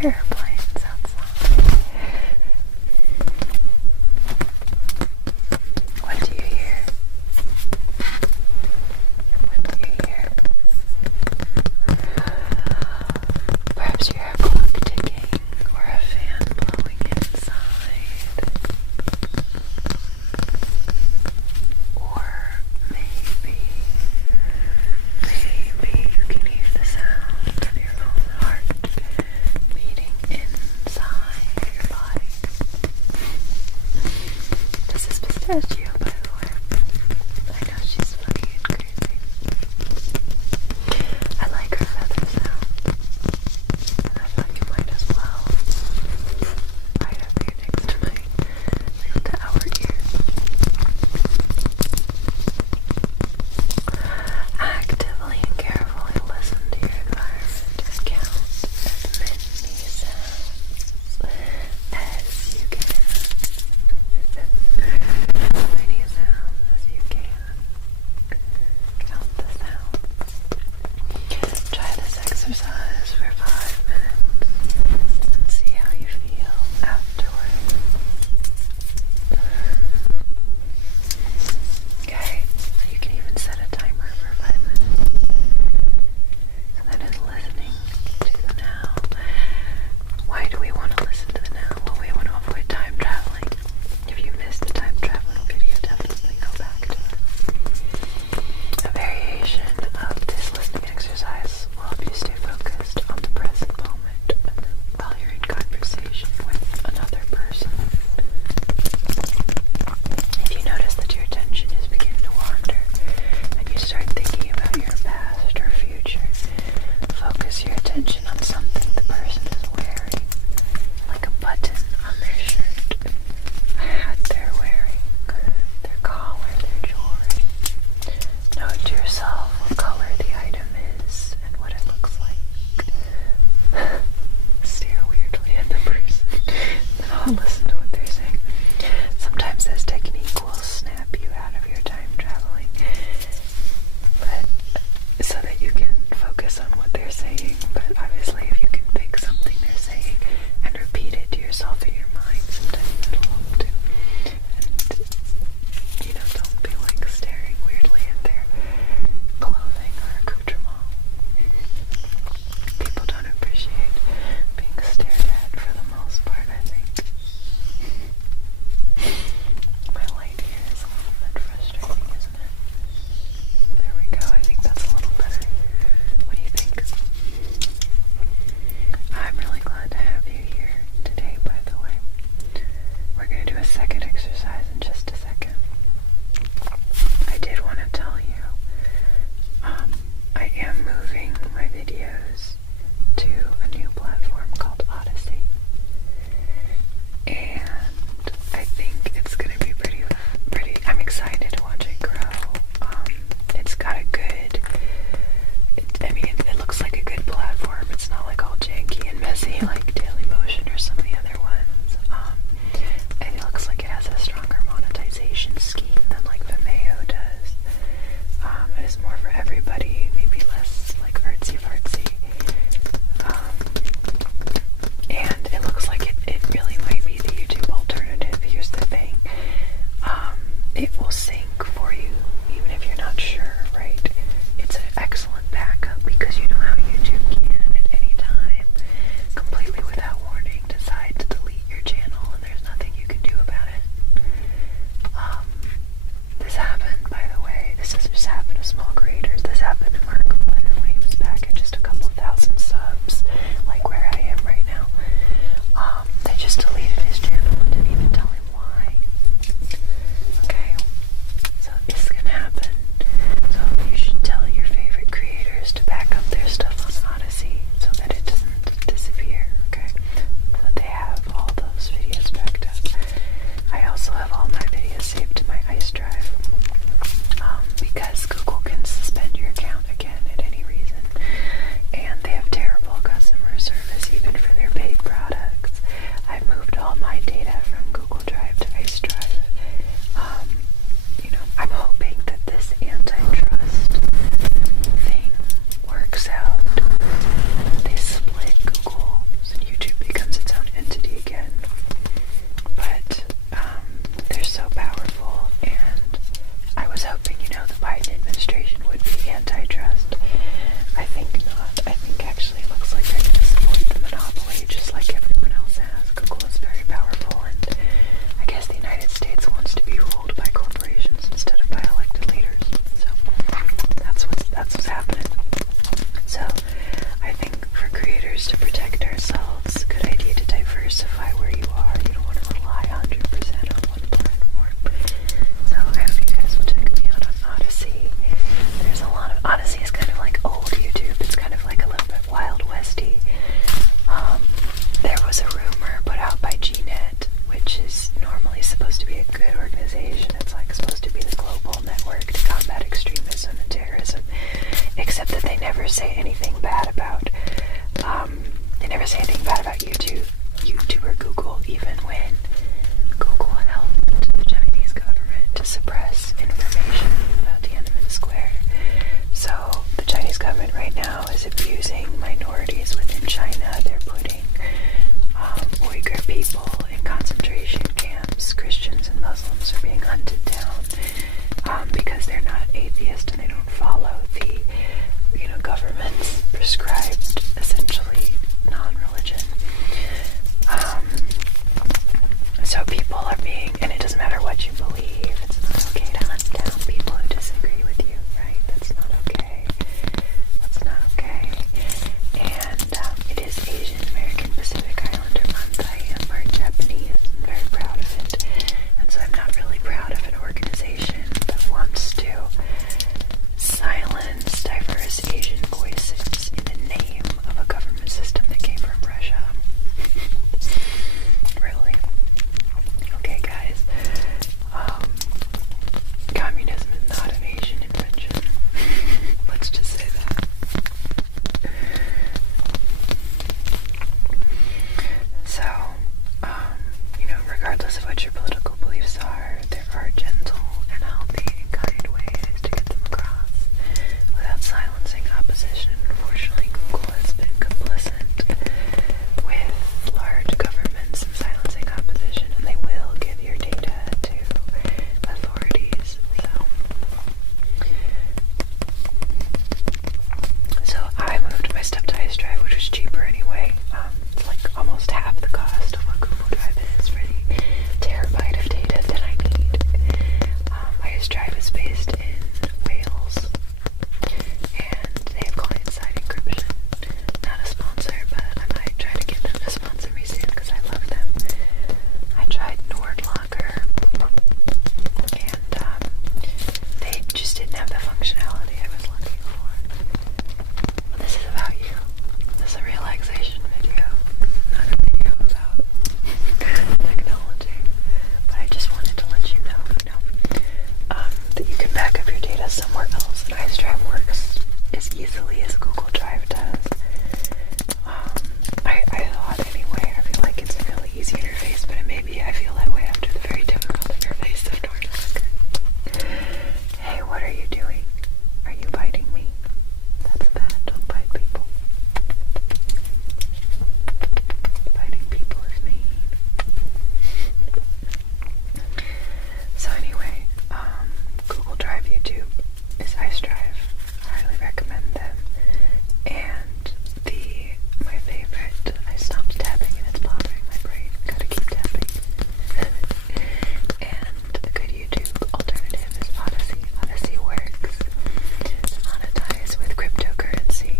hear airplanes outside? What do you hear? What do you hear? Perhaps you hear a clock ticking or a fan blowing inside. Or maybe you can hear the sound of your own heart beating inside your body. This is Pistachio, by the way. I know she's funny and crazy. I like her feather sound, and I thought you might as well. Right up here next to my little tower ear. Actively and carefully listen to your environment and count as many sounds as you can. As many sounds as you can. Count the sounds. Try this exercise for 5 minutes and see how you feel afterwards. Okay, you can even set a timer for 5 minutes. And that is listening to the now. Why do we want to listen to the now? Well, we want to avoid time traveling. If you missed the time traveling video, definitely go back to it. A variation of this listening exercise will help you stay focused on the present moment while you're in conversation with another person. If you notice that your attention is beginning to wander and you start thinking about your past or future, focus your attention on something the person is wearing, like a button on their shirt, a hat they're wearing, their collar, their jewelry. Note to yourself what color the item is and what it looks like. Stare weirdly at the person, then I'll listen to what they're saying. Sometimes this technique will snap you out of your time traveling, but so that you can focus on what they're saying. But obviously, if you can pick something they're saying and repeat it to yourself in your mind, sometimes that'll help too. And don't be like staring weirdly at their clothing or accoutrement. People don't appreciate being stared at for the most part, I think. nasty. There was a rumor put out by GNet, which is normally supposed to be a good organization. It's like supposed to be the global network to combat extremism and terrorism, except that they never say anything bad about YouTube or Google, even when Google helped the Chinese government to suppress information about Tiananmen Square. So the Chinese government right now is abusing minorities within China. They're putting Uyghur people in concentration camps. Christians and Muslims are being hunted down because they're not atheist and they don't follow the government's prescribed, essentially, non-religion. So people are being, and it doesn't matter what you believe, it's not okay to hunt down people who disagree with you, right? That's not okay. That's not okay. And it is Asian American Pacific Islander Month. I am part Japanese and very proud of it. And so I'm not really proud of an organization that wants to silence diverse Asian voices in the name of a government system that came from Russia. Really? Okay, guys. Communism is not an Asian invention. Let's just say that. So, regardless of what your political beliefs are, there are gentle and healthy and kind ways to get them across without silencing opposition. Unfortunately, Google has been complicit with large governments in silencing opposition, and they will give your data to authorities. So I moved my stuff to ice drive, which was cheaper anyway. It's like almost half the cost of what Google Drive is for the terabyte of data that I need. Ice Drive is based in Wales, and they have client-side encryption. Not a sponsor, but I might try to get them to sponsor me soon because I love them. I tried NordLocker, and they just didn't have the functionality I was looking for. Well, this is about you. This is a relaxation video, not a video about technology. But I just wanted to let you know, that you can back up your data somewhere else, and ice drive works as easily as Google Drive does. I thought anyway. I feel like it's a really easy interface, but maybe I feel that way after the very difficult interface of NordLocker. Hey, what are you doing? Are you biting me? That's bad. Don't bite people. Biting people is mean. So anyway, Google Drive YouTube is ice drive. I highly recommend them. And my favorite, I stopped tapping and it's bothering my brain. Gotta keep tapping. And a good YouTube alternative is Odyssey. Odyssey works to monetize with cryptocurrency,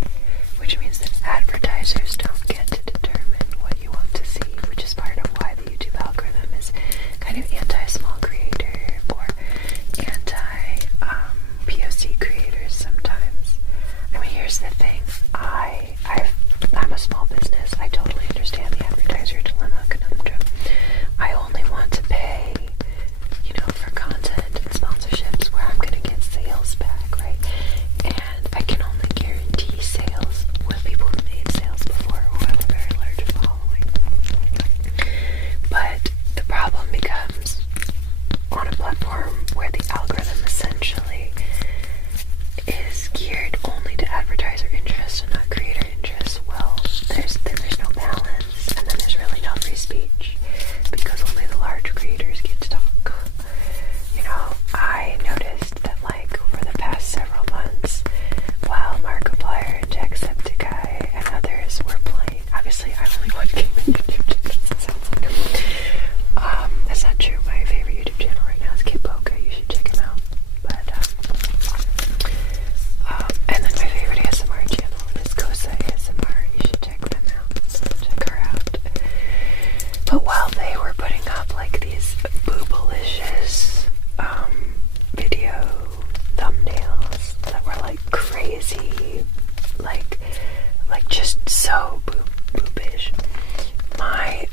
which means that advertisers don't get to determine what you want to see, which is part of why the YouTube algorithm is kind of anti-small creator or anti-POC creators sometimes. I mean, here's the thing. I'm a small business. I totally understand the advertiser dilemma conundrum. I only want to pay, for content and sponsorships where I'm going to get sales back, right? And I can only guarantee sales with people who made sales before who have a very large following. But the problem becomes on a platform where the algorithm essentially is geared only to advertiser interest and not creator interest. Well, there's no balance, and then there's really no free speech because only the large creators get to talk. I noticed that over the past several months, while Markiplier and Jacksepticeye and others were playing, obviously I only watch gaming YouTube channels, it sounds like. That's not true. My favorite YouTube channel right now is Kitboka. You should check him out. But and then my favorite ASMR channel is Kosa ASMR. You should check them out. Check her out. But while they were putting up these boobalicious video thumbnails that were crazy, just so boobish. My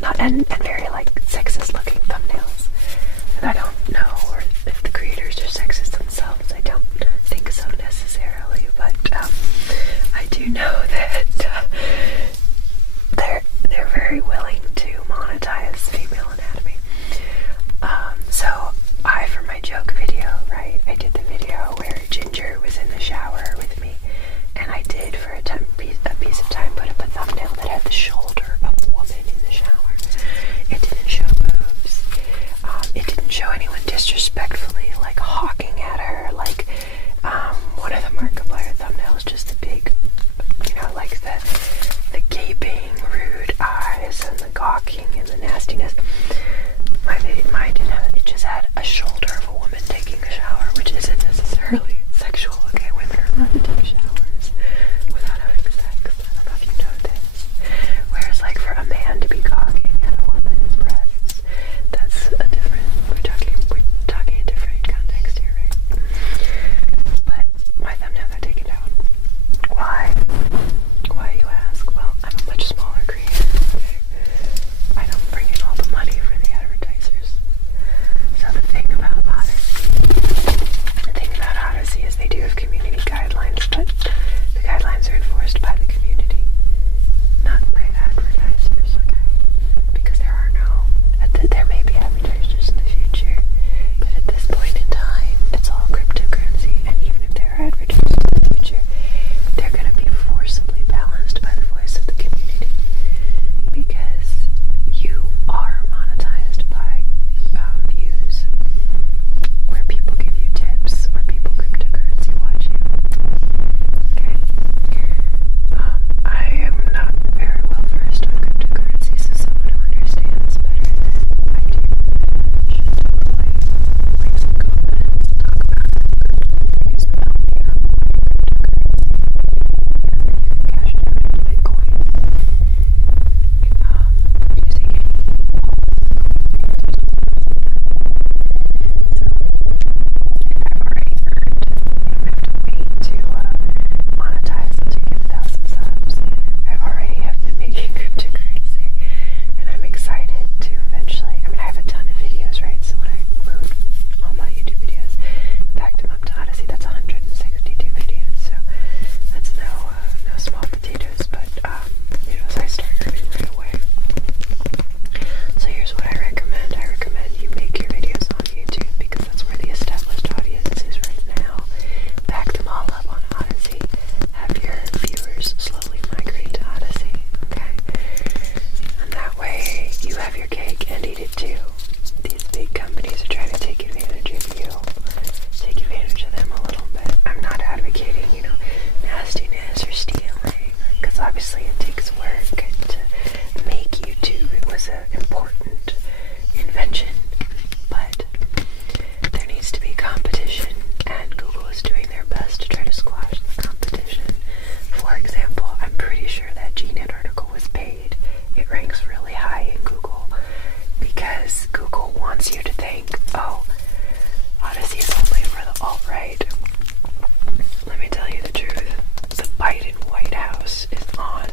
not and very like sexist looking thumbnails. And I don't know if the creators are sexist themselves. I don't think so necessarily, but I do know that they're very willing to monetize female anatomy. So for my joke video, right, I did the video where Ginger was in the shower with me, and I did for a piece of time put up a thumbnail that had the shoulder of a woman in the shower. It didn't show boobs. It didn't show anyone disrespectfully like hawking at her. Like one of the Markiplier thumbnails, just the big, like the gaping, rude eyes and the gawking and the nastiness. Mine didn't have it. It just had a shoulder of a woman taking a shower, which isn't necessarily sexual. Okay, women are allowed to take showers without having sex. I don't know if you know this. Whereas, like, for a man to be gawking at a woman's breasts, that's a different. We're talking a different context here, right? But my thumbnail got taken down. Why? Why, you ask? Well, I'm a much smaller creator. Okay? I don't bring in all the money for the advertisers. So the thing about Odyssey is they do have community guidelines, but the guidelines are enforced by the community, not by advertisers, okay? Because there may be advertisers in the future, but at this point in time, it's all cryptocurrency, and even if there are advertisers in the future, they're going to be forcibly balanced by the voice of the community, because you are monetized by views, where people give you tips, or people cryptocurrency watch you. Okay? I am not very well versed on cryptocurrency, so someone who understands better than I do should probably make some comments, talk about it, use them to help me out with cryptocurrency, and then you can cash it out into Bitcoin, using any wallet I've already earned. You don't have to wait to monetize until you get 1,000 subs. I already have been making cryptocurrency, and I'm excited to eventually. I have a ton of videos, right? So when I moved all my YouTube videos, backed them up to Odyssey, that's 162 videos. So that's no small potatoes, but so I start earning right away. So here's what I recommend. I recommend you make your videos on YouTube, because that's where the established audience is right now. Back them all up on Odyssey. Have your viewers slowly migrate to Odyssey, okay? And that way you have your cake and eat it too. These big companies are trying to take advantage of you. Take advantage of them a little bit. I'm not advocating, nastiness or stealing, because obviously it takes work to make YouTube. It was an important invention, but there needs to be competition, and Google is doing their best to try to squash the competition. For example, I'm pretty sure that GNet article was paid. It ranks really high in Google because Google wants you to think, oh, Odyssey is only for the alt-right. Let me tell you the truth. The Biden White House is on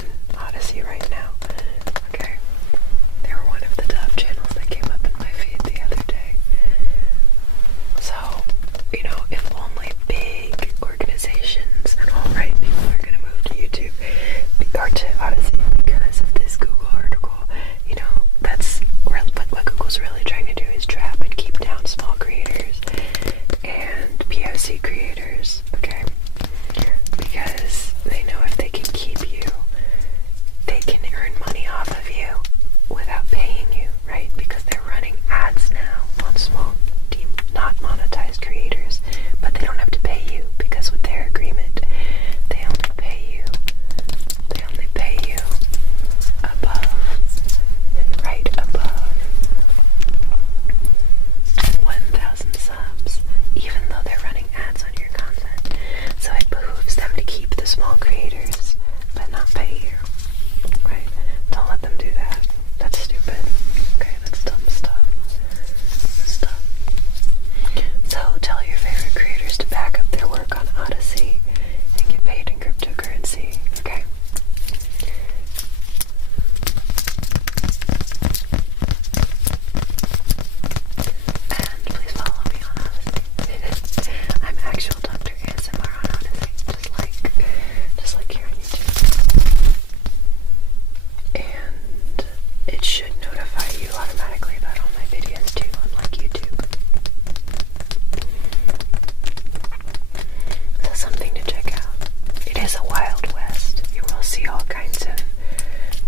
kinds of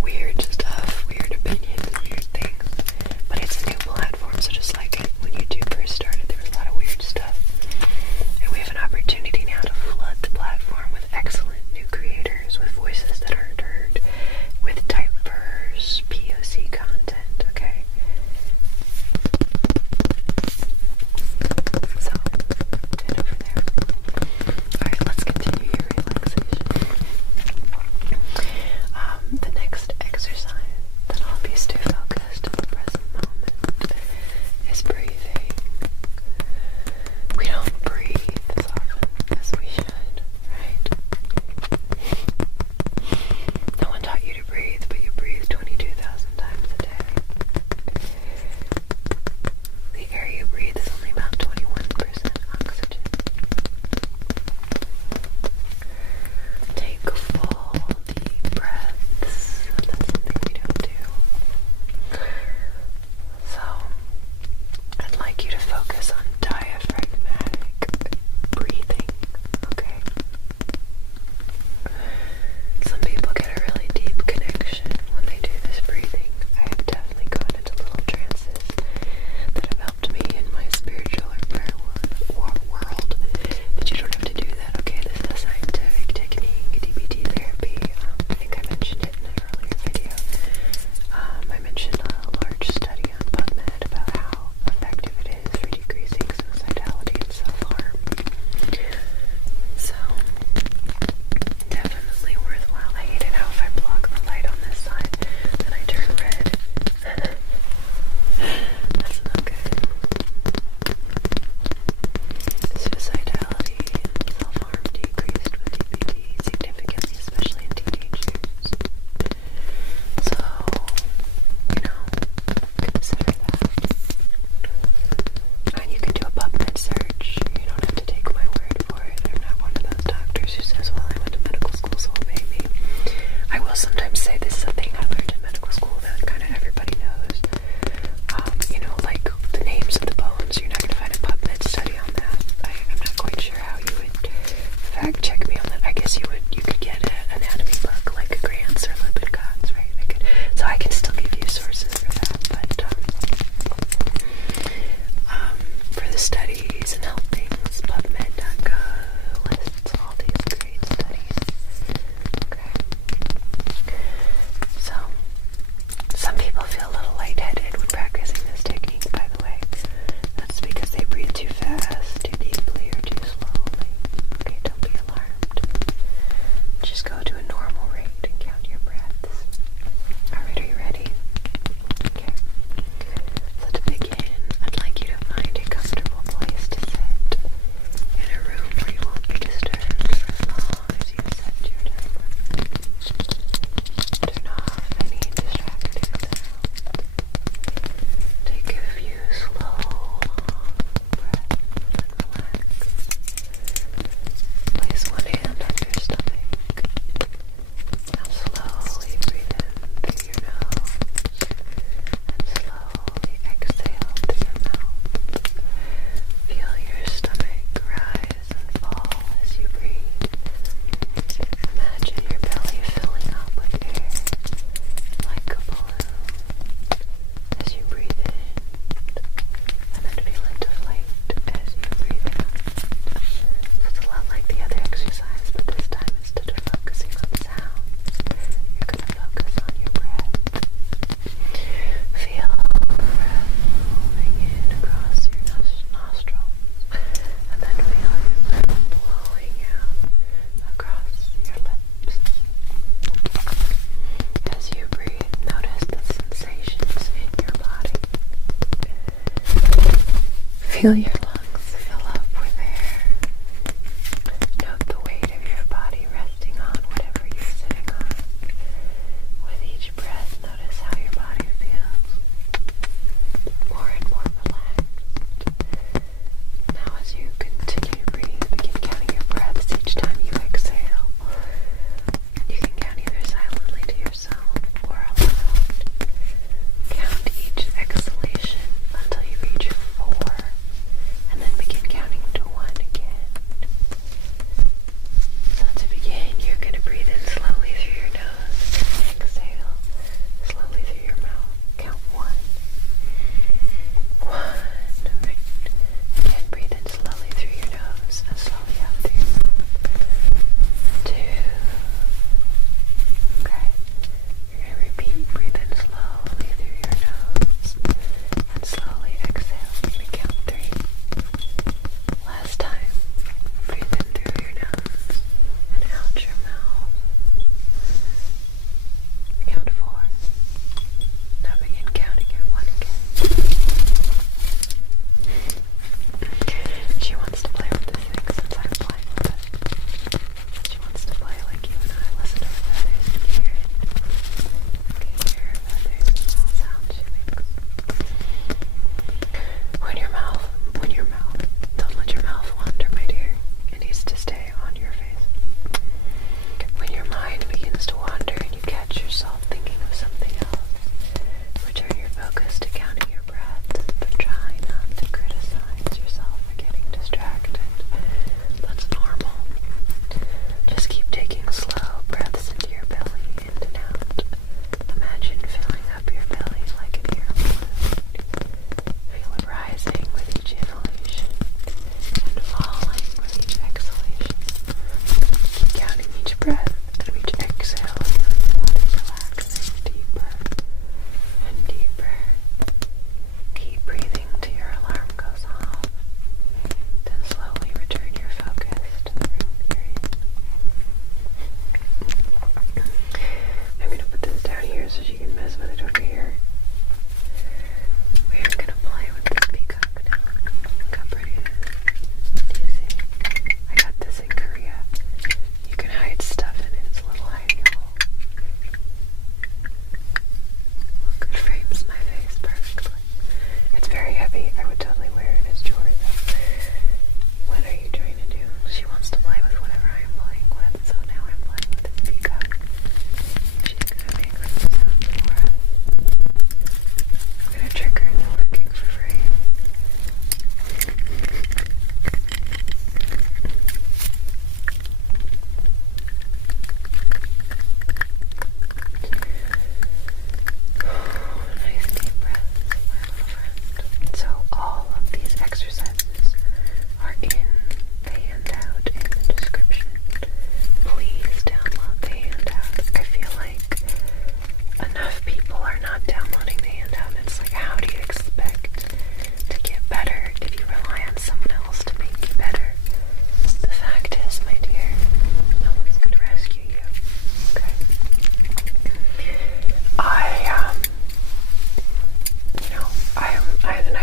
weird stuff, weird opinions, weird things. But it's a new platform, so just like when YouTube first started, there was a lot of weird stuff. And we have an opportunity now to flood the platform with excellent new creators, with voices that aren't heard, with diverse POC content, okay? So, head over there. Alright, let's continue your relaxation. The next exercise that'll help you stay focused in the present moment is breathing. We don't breathe as often as we should, right? No one taught you to breathe, but you breathe 22,000 times a day. The air you breathe is only about 21% oxygen. Take full, deep breaths. That's something we don't do. So, I'd like you to focus on diaphragmatic breathing, okay? Some people get a really deep connection when they do this breathing. I have definitely gone into little trances that have helped me in my spiritual or prayer world. But you don't have to do that, okay? This is a scientific technique, DBT therapy. I think I mentioned it in an earlier video. I mentioned a large study on PubMed about how effective it is for decreasing suicidality and self-harm. So, definitely worthwhile. I hate it how if I block the light on this side, then I turn red. That's not good. Suicidality and self-harm decreased with DBT significantly, especially in teenage years. So, consider that. And you can do a PubMed search. You don't have to take my word for it. I'm not one of those doctors who says, well, I went to medical school, so obey me. I will sometimes say this is a thing I learned in medical school that kind of everybody knows. Like the names of the bones, you're not going to find a PubMed study on that. I'm not quite sure how you would fact check me on that. I guess you could get an anatomy book like a Grant's or Lippincotts, right? So I can still give you sources for that, but for the studies and health things, PubMed.gov lists all these great studies. Okay. So, some people feel a little lightheaded when practicing this technique, by the way. That's because they breathe too fast, too deeply, or too slowly. Okay, don't be alarmed. Just go to a normal rate and count your breaths. Alright, are you ready? Okay. So to begin, I'd like you to find a comfortable place to sit in a room where you won't be disturbed for as long as you set your timer. Turn off any distracting sounds. Take a few slow, long breaths and relax. Place one hand on your stomach. Now slowly breathe in through your nose and slowly exhale through your mouth. Feel your stomach rise and fall as you breathe. Imagine your belly filling up with air like a balloon as you breathe in, and then feel it deflate as you breathe out. So it's a lot like the other exercise, but this time instead of focusing on sounds, you're going to focus on your breath. Feel the breath moving in across your nostrils, and then feel your breath blowing out across your lips. As you breathe, notice the sensations in your body. Feel your lungs fill up with air. Note the weight of your body resting on whatever you're sitting on. With each breath, notice how your body feels more and more relaxed. Now as you continue to breathe, begin counting your breaths each time you exhale. You can count either silently to yourself or aloud. Count each exhalation until you reach 4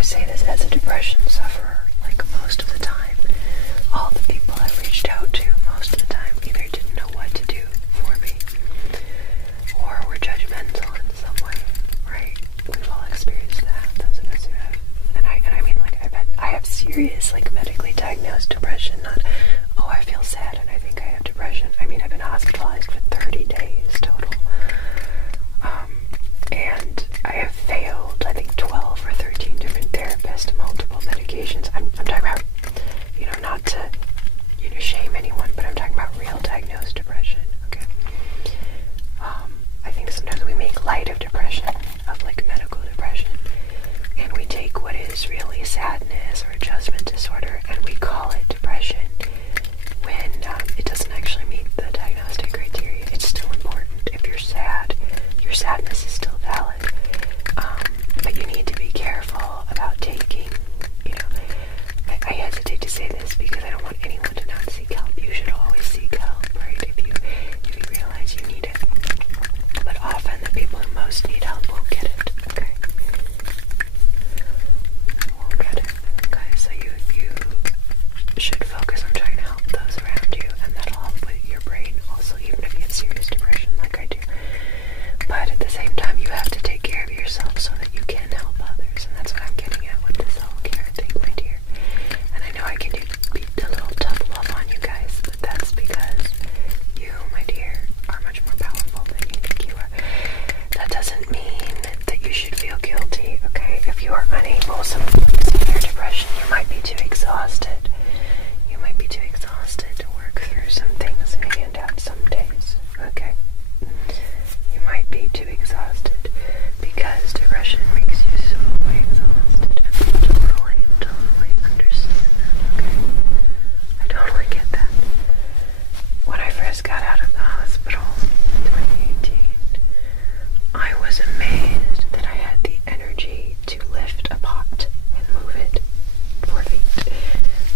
say this as a depression sufferer. Like most of the time, all the people I've reached out to most of the time either didn't know what to do for me or were judgmental in some way, right? We've all experienced that. Those of us who have. And I mean, like, I have serious, like, medically diagnosed depression, not, oh, I feel sad and I think I have depression. I mean, I've been hospitalized for 30 days total. And I have failed, I think, 12 or 13 different therapists, multiple medications. I'm talking about, not to, shame anyone, but I'm talking about real diagnosed depression, okay? I think sometimes we make light of depression, of, like, medical depression, and we take what is really sadness or adjustment disorder, and we call it depression when it doesn't actually meet the diagnostic criteria. It's still important. If you're sad, your sadness is still valid, but you need to be careful about taking, I hesitate to say this because I don't want anyone to not seek help. You should always seek help, right, if you realize you need it. But often the people who most need help won't get it, okay? Won't get it, okay? So you should focus on trying to help those around you, and that'll help with your brain also, even if you have serious depression like I do. But at the same time, you have to take care of yourself so that you can help others, and that's what I'm getting at with this self-care thing, my dear. And I know I can be a little tough love on you guys, but that's because you, my dear, are much more powerful than you think you are. That doesn't mean that you should feel guilty, okay? If you are unable, severe depression, you might be too exhausted. You might be too exhausted to work through some things and out some days, okay? You might be too exhausted because depression makes you so exhausted. I totally understand that, okay? I totally get that. When I first got out of the hospital in 2018, I was amazed that I had the energy to lift a pot and move it 4 feet,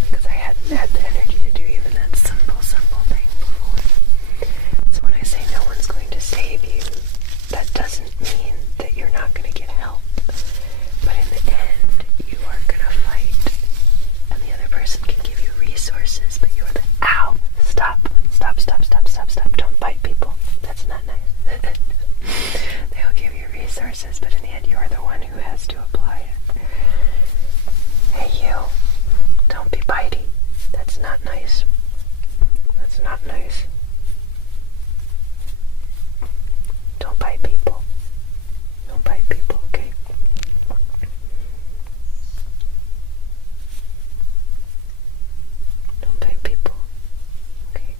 because I hadn't had the energy to do even that simple thing before. So when I say no one's going to save you, that doesn't mean that you're not going to get help. But in the end, you are going to fight, and the other person can give you resources, but you're the, ow, stop, don't bite people. That's not nice. They'll give you resources, but in the end, you're the one who has to apply it. Hey, you, don't be bitey. That's not nice. That's not nice. Don't bite people. Don't bite people, okay? Don't bite people. Okay?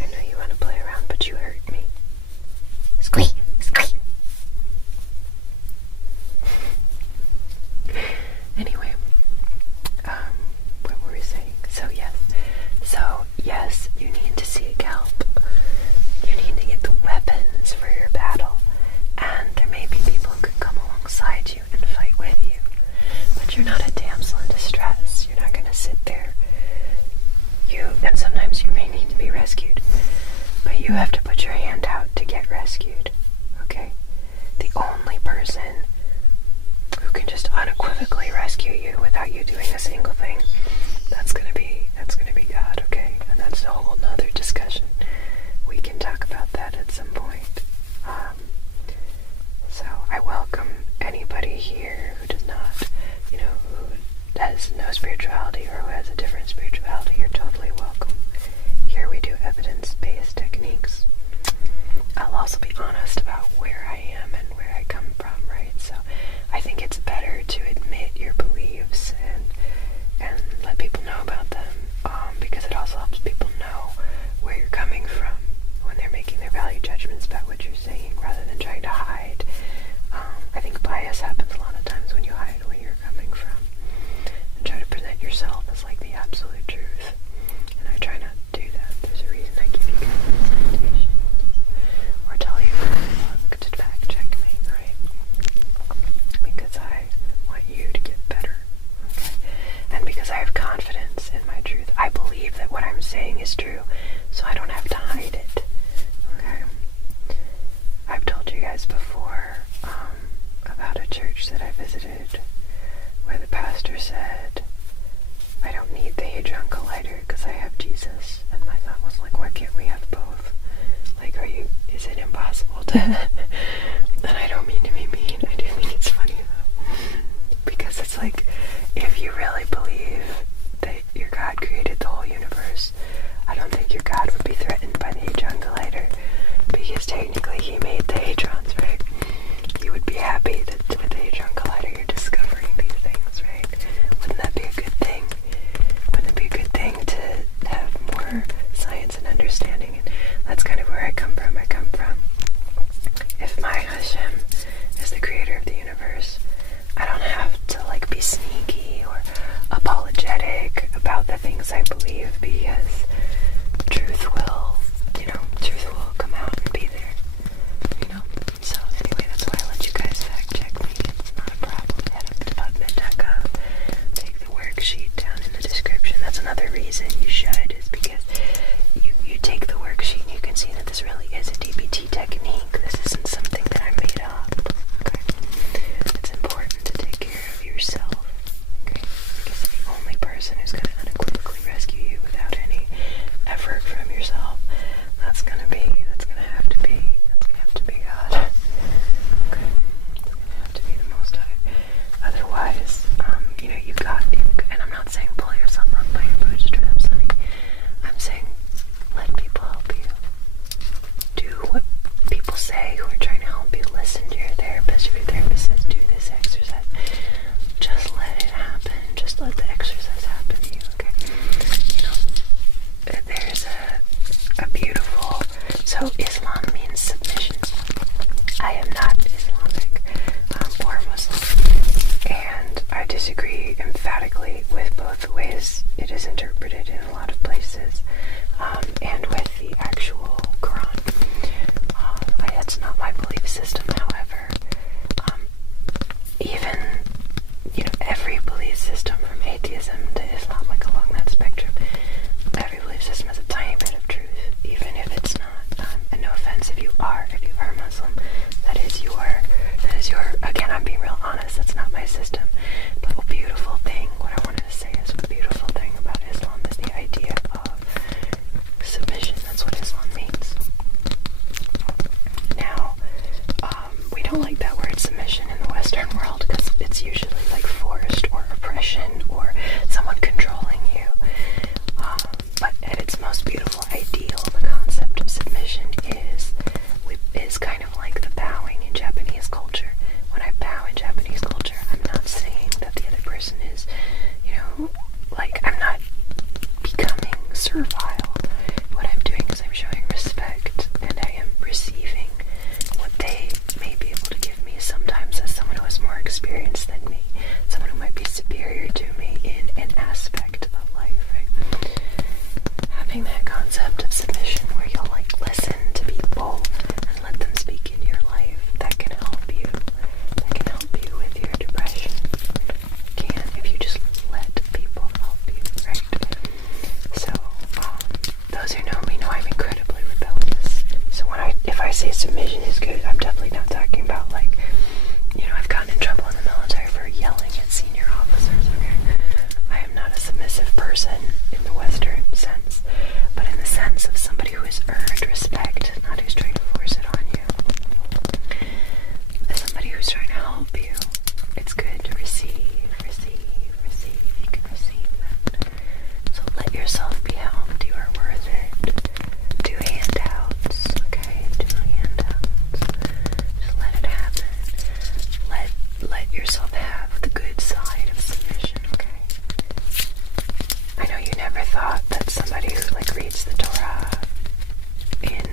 I know you want to play around, but you hurt me. Squeak! Squeak! Anyway, what were we saying? So yes, you need to seek help. You need to get the weapons for your battle, and there may be people who could come alongside you and fight with you, but you're not a damsel in distress. You're not going to sit there. And sometimes you may need to be rescued, but you have to put your hand out to get rescued, okay? The only person who can just unequivocally rescue you without you doing a single thing, that's gonna be God, okay? And that's a whole nother discussion. We can talk about that at some point. So I welcome anybody here who does not, who has no spirituality or who has a different spirituality. You're totally welcome. Here we do evidence-based techniques. I'll also be honest about where I am and where I come from, right? So I think it's better to admit your beliefs and let people know about them, because it also helps people know where you're coming from when they're making their value judgments about what you're saying, rather than trying to hide. I think bias happens a lot of times when you hide where you're coming from and try to present yourself as like the absolute truth. And I try not to do that. There's a reason I give you guys citations or tell you where to look to fact check me, right? Because I want you to get better, okay? And because I have confidence in my truth. I believe that what I'm saying is true, so I don't have to hide it, okay? I've told you guys before about a church that I visited where the pastor said, I don't need the Hadron Collider because I have Jesus. And my thought was like, why can't we have both? Like, is it impossible to, and I don't mean to be mean, I do think it's funny though. Because it's like, if you really believe that your God created the whole universe, I don't think your God would be threatened by the Hadron Collider, because technically he made the hadrons, right? You would be happy that with the Hadron Collider you're discovering these things, right? Wouldn't that be a good thing? Wouldn't it be a good thing to have more science and understanding? And that's kind of where I come from. If my Hashem is the creator of the universe, I don't have to like be sneaky or apologetic about the things I believe, because truth will come out and be there, So anyway, that's why I let you guys fact check me. It's not a problem. Head up to PubMed.gov, take the worksheet down in the description. That's another reason you should, is because you take the worksheet and you can see that this really is a DBT technique. This isn't something that I made up, okay? It's important to take care of yourself, okay? Because the only person who's going to unequivocally rescue you without any effort from yourself, that's going to have to be God. Okay? It's going to have to be the Most High. Otherwise, you've got, and I'm not saying pull yourself up by your bootstraps, honey. I'm saying let people help you. Do what people say who are trying to help you. Listen to your therapist. If your therapist says do this exercise, just let it happen. Just let the exercise happen to you, okay? There's a beautiful, so Islam means submission. I am not Islamic or Muslim, and I disagree emphatically with both ways it is interpreted in a lot of places, and with the actual Quran. It's not my belief system, however. Even, every belief system from atheism to Islam, like along that spectrum, every belief system has a tiny bit of truth, even if it's not. And no offense if you are Muslim, that is your, again, I'm being real honest, that's not my system. But a beautiful thing, what I wanted to say is, a beautiful thing about Islam is the idea of submission. That's what Islam means. Now, we don't like that word submission in the Western world because it's usually like forced or oppression or someone controlling you. But at its most beautiful ideal, the concept of submission is kind of like the bowing in Japanese culture. When I bow in Japanese culture, I'm not saying that the other person is, I'm not becoming servile. What I'm doing is I'm showing respect, and I am receiving what they may be able to give me, sometimes as someone who has more experience than me, someone who might be superior to me in an aspect of life, right? Having that concept of submission where you'll listen to people and let them speak into your life, that can help you. That can help you with your depression. It can, if you just let people help you, right? So, those who know me know I'm incredibly rebellious. So if I say submission is good, I'm definitely not talking about I've gotten in trouble in the military for yelling at senior officers. Okay? I am not a submissive person in the Western sense, but in the sense of somebody who has earned respect, not who's trying to force it on you. As somebody who's trying to help you, it's good to receive. You can receive that. So let yourself be helped. You are worth it. Do handouts, okay? Do handouts. Just let it happen. Let yourself have the good side of submission, okay? I know you never thought that somebody who reads the Torah in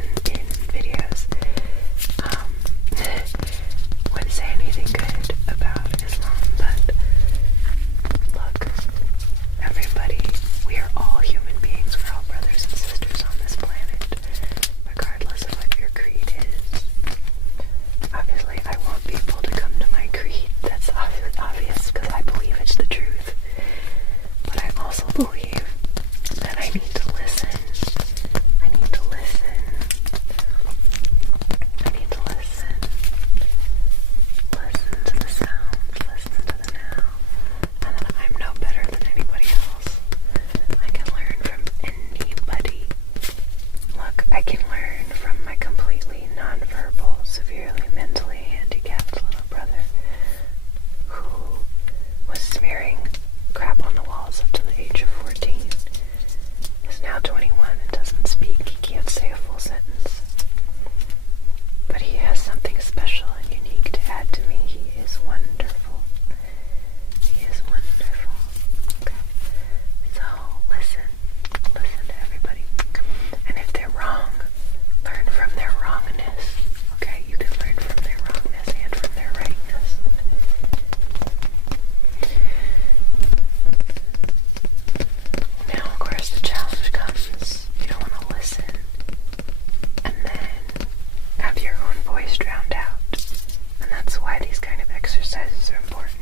exercises are important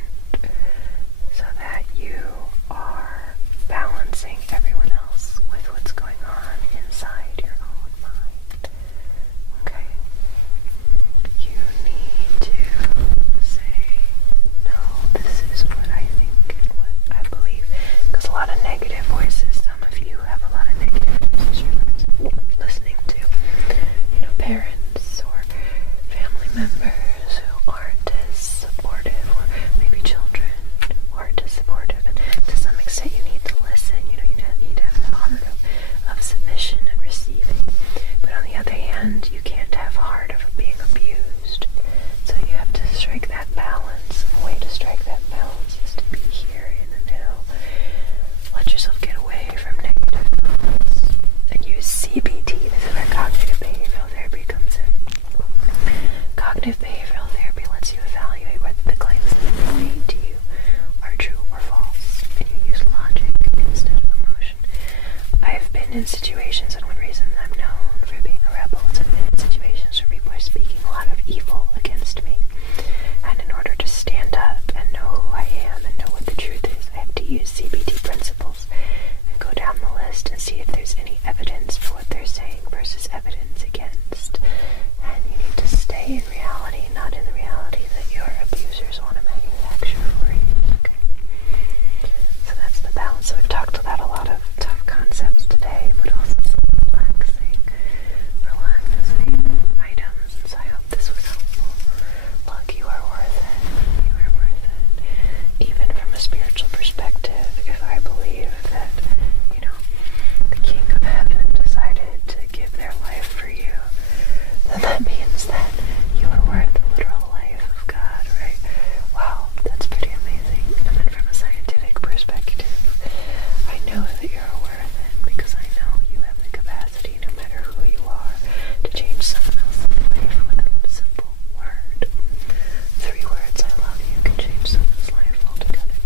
so that you are balancing everyone else with what's going on inside your own mind. Okay? You need to say, no, this is what I think and what I believe. Because a lot of negative voices, some of you have a lot of negative voices you're listening to. You know, parents or family members who aren't as supportive, or maybe children who aren't as supportive. And to some extent you need to listen. You know, you need to have the heart of submission and receiving. But on the other hand, you can't have a heart of being abused. So you have to strike that balance. The way to strike that balance is to be here in the now. Let yourself get away from negative thoughts and use CBT. This is where cognitive behavioral therapy comes in. Cognitive behavioral therapy lets you evaluate whether the claims that have been made to you are true or false, and you use logic instead of emotion. I've been in situations, and one reason I'm known for being a rebel is I've been in situations where people are speaking a lot of evil against me. And in order to stand up and know who I am and know what the truth is, I have to use CBT principles and go down the list and see if there's any evidence for what they're saying versus evidence against. And you need to stay in reality, not in the reality that your abusers want to manufacture for you. Okay? So that's the balance. So we've talked about a lot of tough concepts today, but also some relaxing items. And so I hope this was helpful. Look, you are worth it. You are worth it. Even from a spiritual perspective, if I believe that, you know, the King of Heaven decided to give their life for you, then that means that you are worth the literal life of God, right? Wow, that's pretty amazing. And then from a scientific perspective, I know that you're worth it because I know you have the capacity, no matter who you are, to change someone else's life with a simple word. 3 words, I love you, can change someone's life altogether.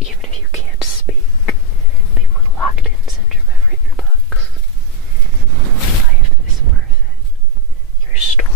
Even if you can't speak, people with locked-in syndrome have written books. Life is worth it. Your story